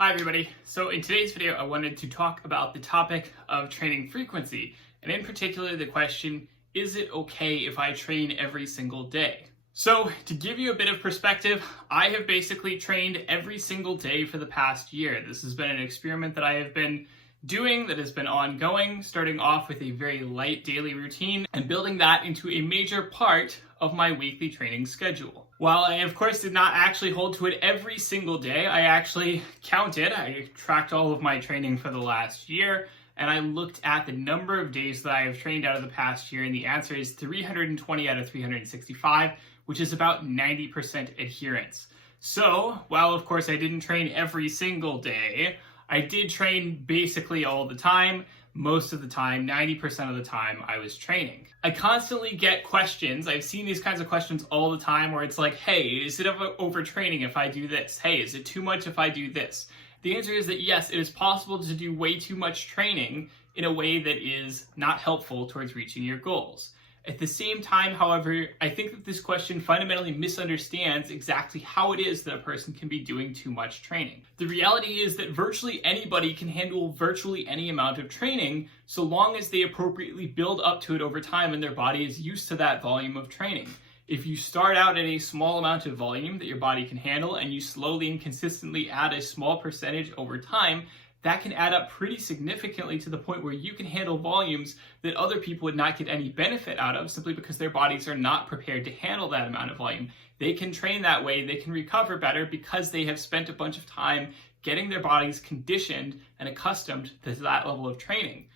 Hi everybody. So in today's video, I wanted to talk about the topic of training frequency, and in particular the question, is it okay if I train every single day? So to give you a bit of perspective, I have basically trained every single day for the past year. This has been an experiment that I have been doing that has been ongoing, starting off with a very light daily routine and building that into a major part of my weekly training schedule. While I of course did not actually hold to it every single day, I actually counted, I tracked all of my training for the last year, and I looked at the number of days that I have trained out of the past year, and the answer is 320 out of 365, which is about 90% adherence. So, while of course I didn't train every single day, I did train basically all the time. Most of the time, 90% of the time, I was training. I constantly get questions. I've seen these kinds of questions all the time where it's like, hey, is it overtraining if I do this? Hey, is it too much if I do this? The answer is that yes, it is possible to do way too much training in a way that is not helpful towards reaching your goals. At the same time, however, I think that this question fundamentally misunderstands exactly how it is that a person can be doing too much training. The reality is that virtually anybody can handle virtually any amount of training so long as they appropriately build up to it over time and their body is used to that volume of training. If you start out at a small amount of volume that your body can handle and you slowly and consistently add a small percentage over time, that can add up pretty significantly to the point where you can handle volumes that other people would not get any benefit out of simply because their bodies are not prepared to handle that amount of volume. They can train that way, they can recover better because they have spent a bunch of time getting their bodies conditioned and accustomed to that level of training.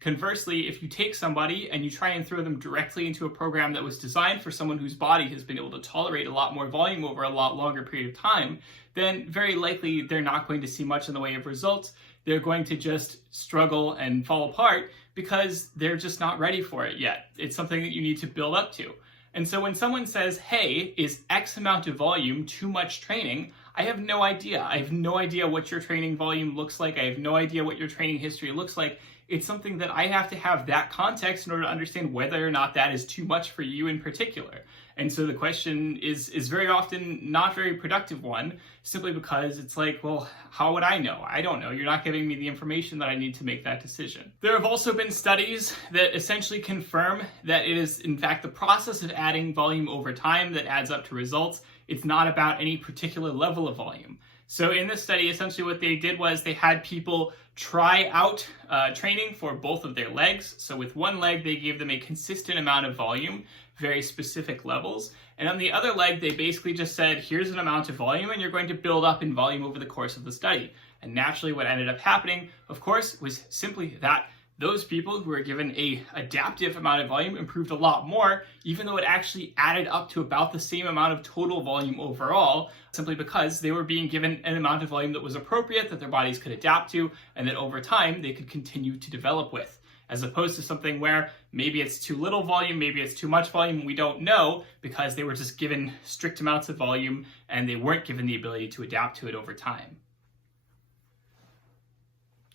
Conversely, if you take somebody and you try and throw them directly into a program that was designed for someone whose body has been able to tolerate a lot more volume over a lot longer period of time, then very likely they're not going to see much in the way of results. They're going to just struggle and fall apart because they're just not ready for it yet. It's something that you need to build up to. And so when someone says, hey, is X amount of volume too much training? I have no idea. I have no idea what your training volume looks like. I have no idea what your training history looks like. It's something that I have to have that context in order to understand whether or not that is too much for you in particular. And so the question is very often not a very productive one, simply because it's like, well, how would I know? I don't know. You're not giving me the information that I need to make that decision. There have also been studies that essentially confirm that it is, in fact, the process of adding volume over time that adds up to results. It's not about any particular level of volume. So in this study, essentially what they did was they had people try out training for both of their legs. So with one leg, they gave them a consistent amount of volume, very specific levels. And on the other leg, they basically just said, here's an amount of volume, and you're going to build up in volume over the course of the study. And naturally, what ended up happening, of course, was simply that those people who were given a adaptive amount of volume improved a lot more, even though it actually added up to about the same amount of total volume overall, simply because they were being given an amount of volume that was appropriate, that their bodies could adapt to, and that over time they could continue to develop with. As opposed to something where maybe it's too little volume, maybe it's too much volume, we don't know, because they were just given strict amounts of volume and they weren't given the ability to adapt to it over time.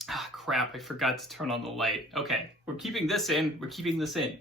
Ah, crap, I forgot to turn on the light. Okay, we're keeping this in, we're keeping this in.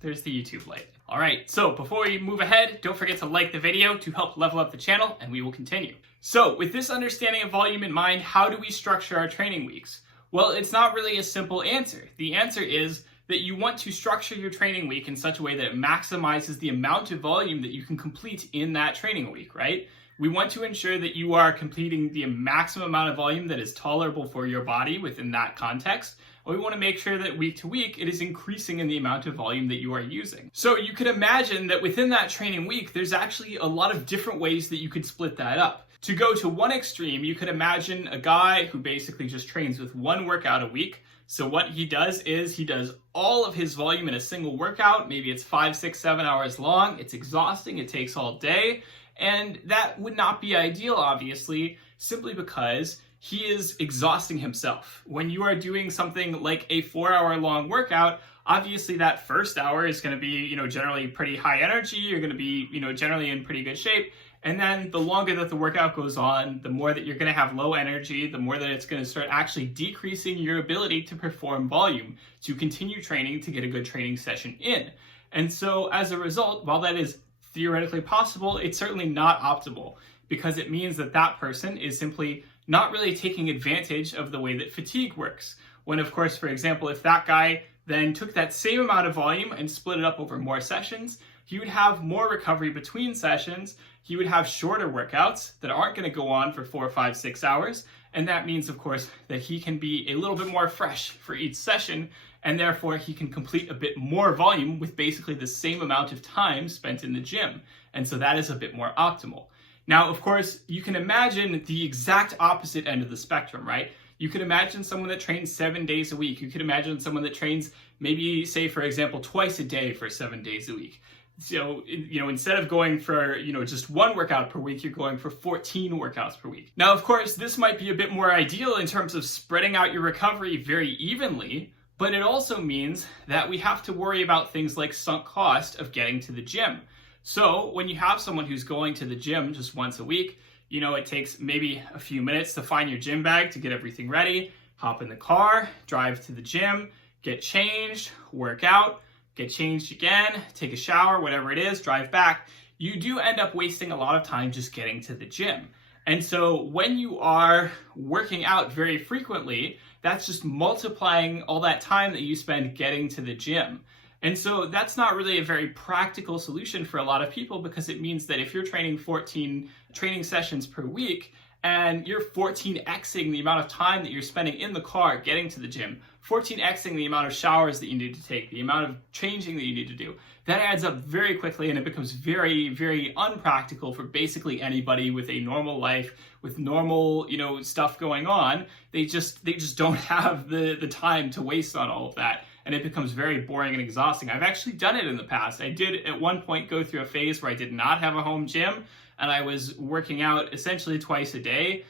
There's the YouTube light. All right, so before we move ahead, don't forget to like the video to help level up the channel, and we will continue. So with this understanding of volume in mind, how do we structure our training weeks? Well, it's not really a simple answer. The answer is that you want to structure your training week in such a way that it maximizes the amount of volume that you can complete in that training week, right? We want to ensure that you are completing the maximum amount of volume that is tolerable for your body within that context. And we want to make sure that week to week it is increasing in the amount of volume that you are using. So you could imagine that within that training week, there's actually a lot of different ways that you could split that up. To go to one extreme, you could imagine a guy who basically just trains with one workout a week. So what he does is he does all of his volume in a single workout. Maybe it's 5, 6, 7 hours long. It's exhausting. It takes all day. And that would not be ideal, obviously, simply because he is exhausting himself. When you are doing something like a 4-hour long workout, obviously that first hour is going to be, generally pretty high energy. You're going to be, generally in pretty good shape. And then the longer that the workout goes on, the more that you're going to have low energy, the more that it's going to start actually decreasing your ability to perform volume, to continue training, to get a good training session in. And so as a result, while that is theoretically possible, it's certainly not optimal, because it means that that person is simply not really taking advantage of the way that fatigue works. When, of course, for example, if that guy then took that same amount of volume and split it up over more sessions, he would have more recovery between sessions. He would have shorter workouts that aren't going to go on for 4, 5, 6 hours. And that means, of course, that he can be a little bit more fresh for each session, and therefore he can complete a bit more volume with basically the same amount of time spent in the gym. And so that is a bit more optimal. Now, of course, you can imagine the exact opposite end of the spectrum, right? You could imagine someone that trains 7 days a week. You could imagine someone that trains maybe, say, for example, twice a day for 7 days a week. So, instead of going for, just one workout per week, you're going for 14 workouts per week. Now, of course, this might be a bit more ideal in terms of spreading out your recovery very evenly, but it also means that we have to worry about things like sunk cost of getting to the gym. So when you have someone who's going to the gym just once a week, it takes maybe a few minutes to find your gym bag, to get everything ready, hop in the car, drive to the gym, get changed, work out, get changed again, take a shower, whatever it is, drive back. You do end up wasting a lot of time just getting to the gym. And so when you are working out very frequently, that's just multiplying all that time that you spend getting to the gym. And so that's not really a very practical solution for a lot of people, because it means that if you're training 14 training sessions per week and you're 14xing the amount of time that you're spending in the car getting to the gym, 14xing the amount of showers that you need to take, the amount of changing that you need to do, that adds up very quickly, and it becomes very, very unpractical for basically anybody with a normal life, with normal, stuff going on. They just don't have the time to waste on all of that. And it becomes very boring and exhausting. I've actually done it in the past. I did at one point go through a phase where I did not have a home gym, and I was working out essentially twice a day,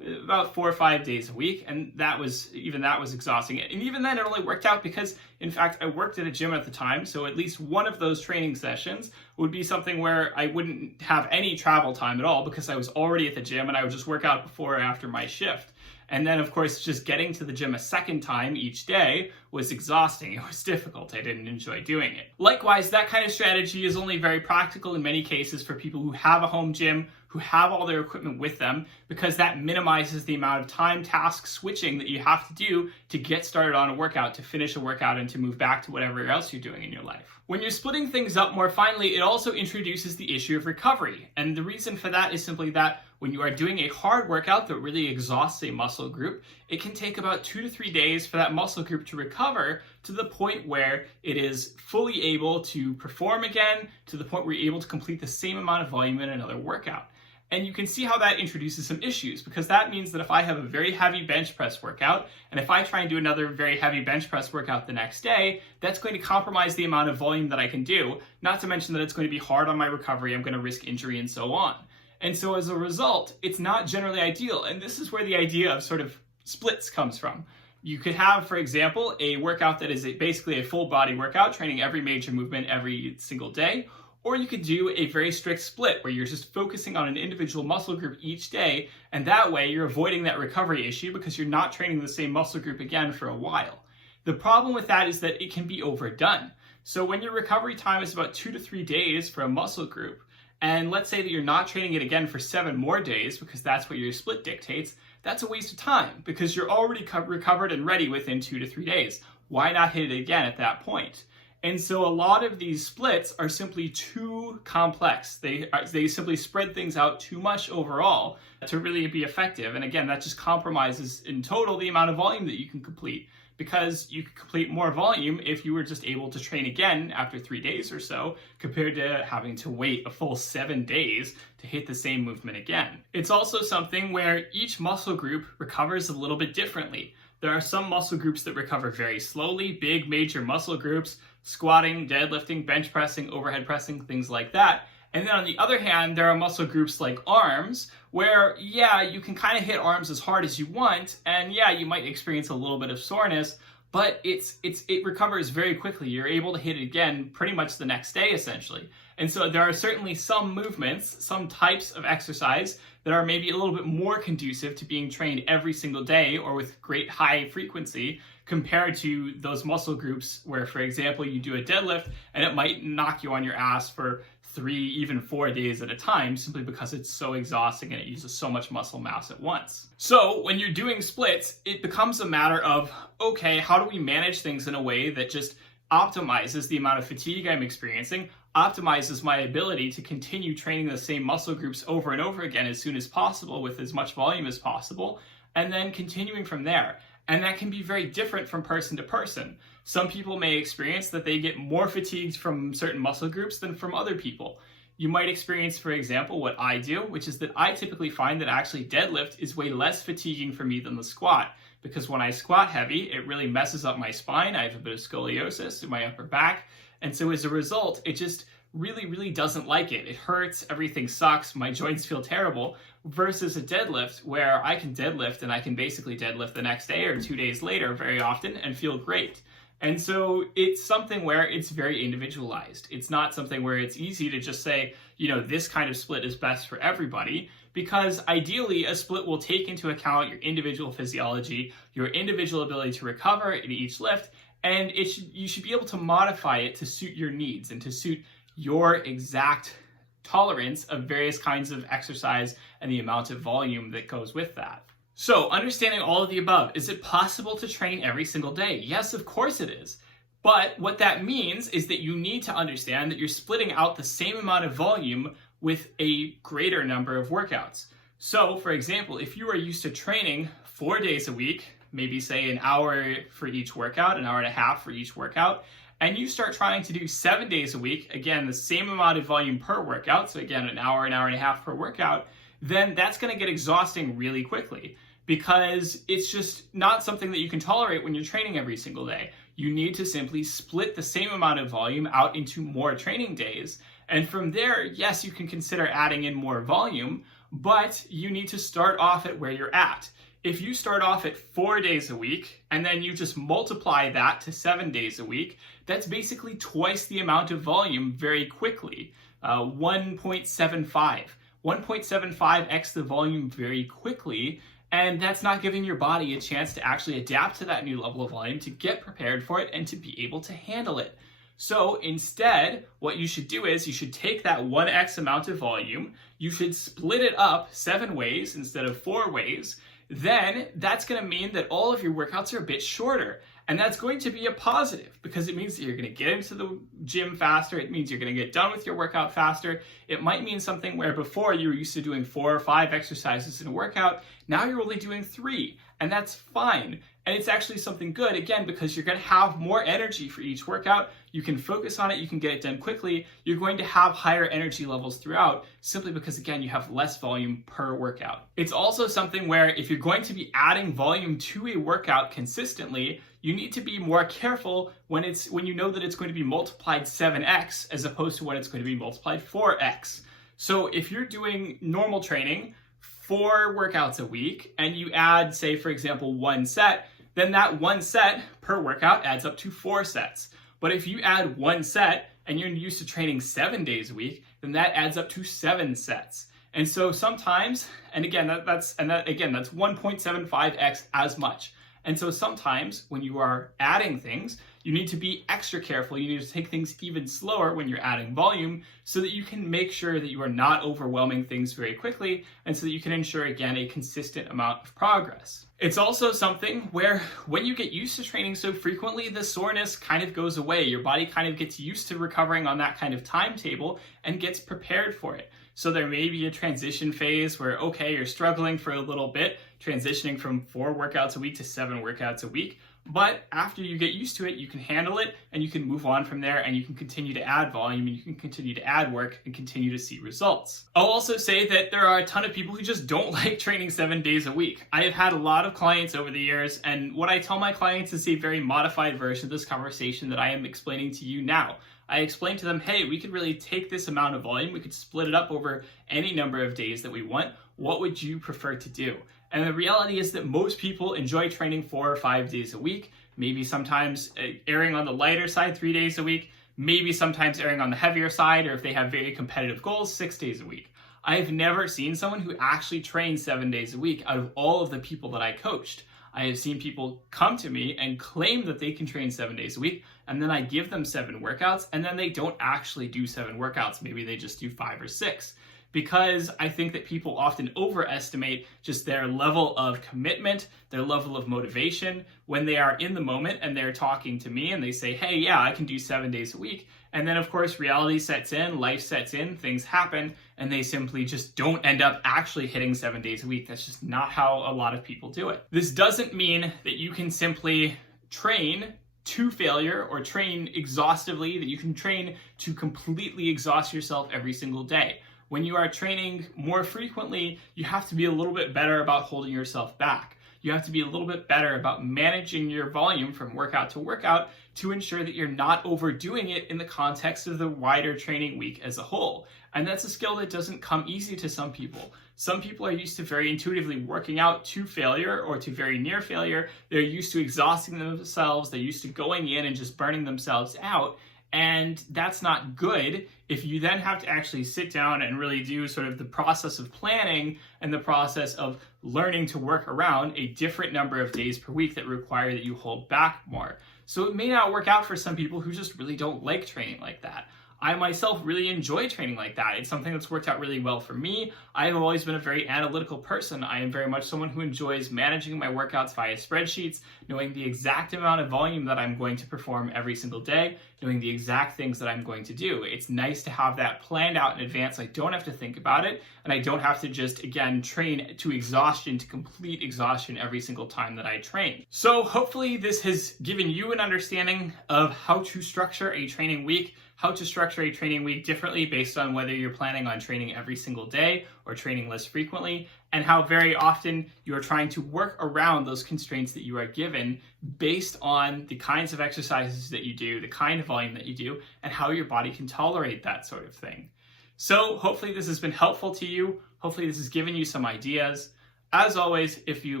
about 4 or 5 days a week, and that was exhausting. And even then, it only worked out because, in fact, I worked at a gym at the time, so at least one of those training sessions would be something where I wouldn't have any travel time at all, because I was already at the gym and I would just work out before or after my shift. And then, of course, just getting to the gym a second time each day was exhausting. It was difficult. I didn't enjoy doing it. Likewise, that kind of strategy is only very practical in many cases for people who have a home gym, who have all their equipment with them, because that minimizes the amount of time task switching that you have to do to get started on a workout, to finish a workout, and to move back to whatever else you're doing in your life. When you're splitting things up more finely, it also introduces the issue of recovery. And the reason for that is simply that when you are doing a hard workout that really exhausts a muscle group, it can take about 2 to 3 days for that muscle group to recover to the point where it is fully able to perform again, to the point where you're able to complete the same amount of volume in another workout. And you can see how that introduces some issues, because that means that if I have a very heavy bench press workout, and if I try and do another very heavy bench press workout the next day, that's going to compromise the amount of volume that I can do, not to mention that it's going to be hard on my recovery, I'm going to risk injury, and so on. And so as a result, it's not generally ideal. And this is where the idea of sort of splits comes from. You could have, for example, a workout that is basically a full body workout, training every major movement every single day. Or you could do a very strict split where you're just focusing on an individual muscle group each day, and that way you're avoiding that recovery issue because you're not training the same muscle group again for a while. The problem with that is that it can be overdone. So when your recovery time is about 2 to 3 days for a muscle group, and let's say that you're not training it again for 7 more days because that's what your split dictates, that's a waste of time because you're already recovered and ready within 2 to 3 days. Why not hit it again at that point? And so a lot of these splits are simply too complex. They simply spread things out too much overall to really be effective. And again, that just compromises in total the amount of volume that you can complete, because you could complete more volume if you were just able to train again after 3 days or so, compared to having to wait a full 7 days to hit the same movement again. It's also something where each muscle group recovers a little bit differently. There are some muscle groups that recover very slowly, big major muscle groups, squatting, deadlifting, bench pressing, overhead pressing, things like that. And then on the other hand, there are muscle groups like arms, where, yeah, you can kind of hit arms as hard as you want, and yeah, you might experience a little bit of soreness, but it recovers very quickly. You're able to hit it again pretty much the next day, essentially. And so there are certainly some movements, some types of exercise that are maybe a little bit more conducive to being trained every single day or with great high frequency compared to those muscle groups where, for example, you do a deadlift and it might knock you on your ass for 3, even 4 days at a time, simply because it's so exhausting and it uses so much muscle mass at once. So when you're doing splits, it becomes a matter of, okay, how do we manage things in a way that just optimizes the amount of fatigue I'm experiencing, optimizes my ability to continue training the same muscle groups over and over again as soon as possible with as much volume as possible, and then continuing from there. And that can be very different from person to person. Some people may experience that they get more fatigued from certain muscle groups than from other people. You might experience, for example, what I do, which is that I typically find that actually deadlift is way less fatiguing for me than the squat. Because when I squat heavy, it really messes up my spine. I have a bit of scoliosis in my upper back. And so as a result, it just really doesn't like it. It hurts, everything sucks, my joints feel terrible, versus a deadlift where I can deadlift and I can basically deadlift the next day or 2 days later very often and feel great. And so it's something where it's very individualized. It's not something where it's easy to just say, this kind of split is best for everybody, because ideally a split will take into account your individual physiology, your individual ability to recover in each lift, and you should be able to modify it to suit your needs and to suit your exact tolerance of various kinds of exercise and the amount of volume that goes with that. So, understanding all of the above, is it possible to train every single day? Yes, of course it is. But what that means is that you need to understand that you're splitting out the same amount of volume with a greater number of workouts. So, for example, if you are used to training 4 days a week, maybe say an hour for each workout, an hour and a half for each workout, and you start trying to do 7 days a week, again, the same amount of volume per workout, so again, an hour and a half per workout, then that's going to get exhausting really quickly, because it's just not something that you can tolerate when you're training every single day. You need to simply split the same amount of volume out into more training days. And from there, yes, you can consider adding in more volume, but you need to start off at where you're at. If you start off at 4 days a week, and then you just multiply that to 7 days a week, that's basically twice the amount of volume very quickly. 1.75. 1.75x the volume very quickly, and that's not giving your body a chance to actually adapt to that new level of volume, to get prepared for it, and to be able to handle it. So instead, what you should do is you should take that 1x amount of volume, you should split it up 7 ways instead of 4 ways. Then that's going to mean that all of your workouts are a bit shorter. And that's going to be a positive, because it means that you're going to get into the gym faster. It means you're going to get done with your workout faster. It might mean something where before you were used to doing 4 or 5 exercises in a workout. Now you're only doing 3, and that's fine. And it's actually something good, again, because you're going to have more energy for each workout. You can focus on it. You can get it done quickly. You're going to have higher energy levels throughout, simply because, again, you have less volume per workout. It's also something where if you're going to be adding volume to a workout consistently, you need to be more careful when you know that it's going to be multiplied 7x as opposed to when it's going to be multiplied 4x. So if you're doing normal training, 4 workouts a week, and you add, say, for example, 1 set, then that 1 set per workout adds up to 4 sets. But if you add 1 set and you're used to training 7 days a week, then that adds up to 7 sets. And so sometimes, and again, that's 1.75x as much. And so sometimes when you are adding things, you need to be extra careful. You need to take things even slower when you're adding volume, so that you can make sure that you are not overwhelming things very quickly, and so that you can ensure, again, a consistent amount of progress. It's also something where when you get used to training so frequently, the soreness kind of goes away. Your body kind of gets used to recovering on that kind of timetable and gets prepared for it. So there may be a transition phase where, okay, you're struggling for a little bit, transitioning from 4 workouts a week to 7 workouts a week. But after you get used to it, you can handle it, and you can move on from there, and you can continue to add volume, and you can continue to add work and continue to see results. I'll also say that there are a ton of people who just don't like training 7 days a week. I have had a lot of clients over the years, and what I tell my clients is a very modified version of this conversation that I am explaining to you now. I explained to them, hey, we could really take this amount of volume, we could split it up over any number of days that we want. What would you prefer to do? And the reality is that most people enjoy training 4 or 5 days a week. maybe sometimes erring on the lighter side 3 days a week, maybe sometimes erring on the heavier side, or if they have very competitive goals, 6 days a week. I've never seen someone who actually trained 7 days a week out of all of the people that I coached. I have seen people come to me and claim that they can train 7 days a week, and then I give them 7 workouts, and then they don't actually do 7 workouts. Maybe they just do 5 or 6. Because I think that people often overestimate just their level of commitment, their level of motivation when they are in the moment and they're talking to me and they say, hey, yeah, I can do 7 days a week. And then, of course, reality sets in, life sets in, things happen, and they simply just don't end up actually hitting 7 days a week. That's just not how a lot of people do it. This doesn't mean that you can simply train to failure or train exhaustively, that you can train to completely exhaust yourself every single day. When you are training more frequently, you have to be a little bit better about holding yourself back. You have to be a little bit better about managing your volume from workout to workout to ensure that you're not overdoing it in the context of the wider training week as a whole. And that's a skill that doesn't come easy to some people. Some people are used to very intuitively working out to failure or to very near failure. They're used to exhausting themselves. They're used to going in and just burning themselves out. And that's not good if you then have to actually sit down and really do sort of the process of planning and the process of learning to work around a different number of days per week that require that you hold back more. So it may not work out for some people who just really don't like training like that. I myself really enjoy training like that. It's something that's worked out really well for me. I have always been a very analytical person. I am very much someone who enjoys managing my workouts via spreadsheets, knowing the exact amount of volume that I'm going to perform every single day, knowing the exact things that I'm going to do. It's nice to have that planned out in advance. I don't have to think about it, and I don't have to just, again, train to exhaustion, to complete exhaustion every single time that I train. So hopefully this has given you an understanding of how to structure a training week, how to structure a training week differently based on whether you're planning on training every single day or training less frequently, and how very often you're trying to work around those constraints that you are given based on the kinds of exercises that you do, the kind of volume that you do, and how your body can tolerate that sort of thing. So hopefully this has been helpful to you. Hopefully this has given you some ideas. As always, if you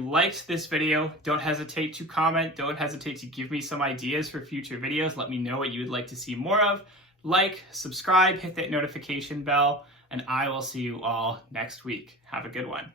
liked this video, don't hesitate to comment. Don't hesitate to give me some ideas for future videos. Let me know what you would like to see more of. Like, subscribe, hit that notification bell, and I will see you all next week. Have a good one.